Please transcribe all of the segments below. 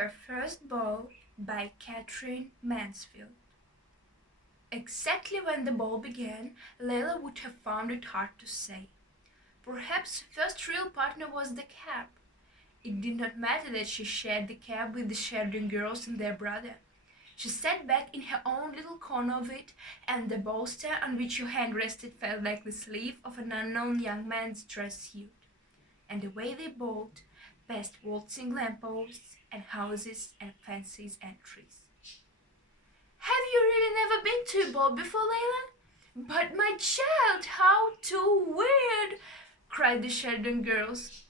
Her First Ball by Katherine Mansfield. Exactly when the ball began, Layla would have found it hard to say. Perhaps her first real partner was the cab. It did not matter that she shared the cab with the shadowing girls and their brother. She sat back in her own little corner of it, and the bolster on which her hand rested felt like the sleeve of an unknown young man's dress suit. And away they bowled, past waltzing lampposts and houses and fences and trees. "Have you really never been to a ball before, Layla?" "But my child, how too weird!" cried the shadowing girls.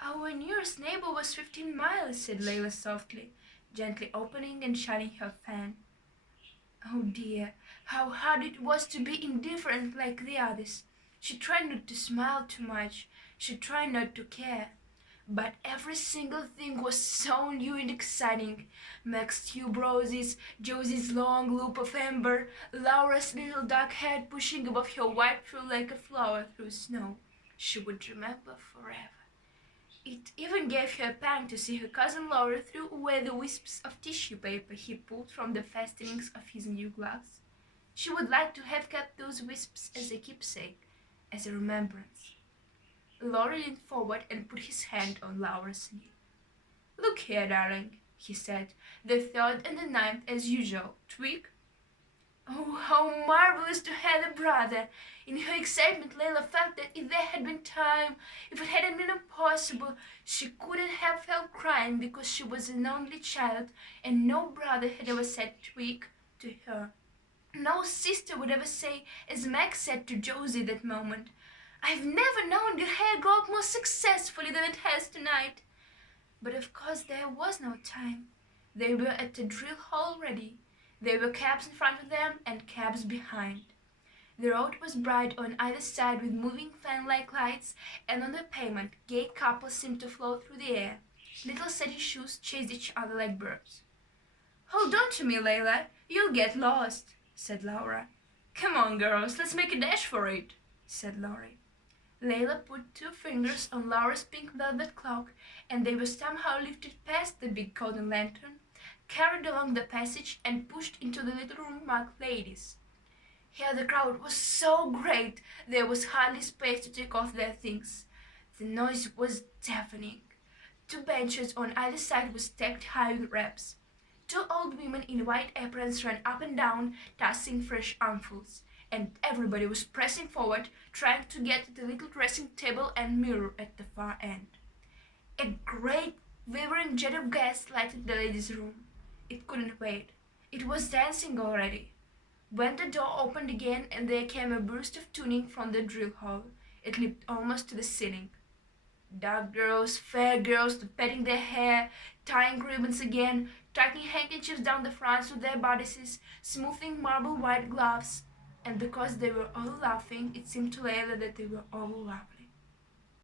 "Our nearest neighbor was 15 miles," said Layla softly, gently opening and shutting her fan. Oh dear, how hard it was to be indifferent like the others. She tried not to smile too much. She tried not to care. But every single thing was so new and exciting. Meg's tube roses, Josie's long loop of amber, Laura's little dark head pushing above her white frill like a flower through snow. She would remember forever. It even gave her a pang to see her cousin Laura throw away the wisps of tissue paper he pulled from the fastenings of his new gloves. She would like to have kept those wisps as a keepsake, as a remembrance. Laura leaned forward and put his hand on Laura's knee. "Look here, darling," he said, "the 3rd and the 9th as usual. Tweak?" Oh, how marvelous to have a brother! In her excitement, Layla felt that if there had been time, if it hadn't been impossible, she couldn't have felt crying because she was an only child and no brother had ever said tweak to her. No sister would ever say, as Meg said to Josie that moment, "I've never known your hair grow up more successfully than it has tonight." But of course there was no time. They were at the drill hall already. There were cabs in front of them and cabs behind. The road was bright on either side with moving fan-like lights, and on the pavement gay couples seemed to float through the air. Little satin shoes chased each other like birds. "Hold on to me, Layla. You'll get lost," said Laura. "Come on, girls, let's make a dash for it," said Laurie. Layla put 2 fingers on Laura's pink velvet cloak, and they were somehow lifted past the big golden lantern, carried along the passage, and pushed into the little room marked "Ladies." Here the crowd was so great there was hardly space to take off their things. The noise was deafening. 2 benches on either side were stacked high with wraps. 2 old women in white aprons ran up and down, tossing fresh armfuls, and everybody was pressing forward, trying to get to the little dressing table and mirror at the far end. A great vibrant jet of gas lighted the ladies' room. It couldn't wait. It was dancing already. When the door opened again and there came a burst of tuning from the drill hall, it leaped almost to the ceiling. Dark girls, fair girls, patting their hair, tying ribbons again, tightening handkerchiefs down the fronts of their bodices, smoothing marble white gloves. And because they were all laughing, it seemed to Layla that they were all lovely.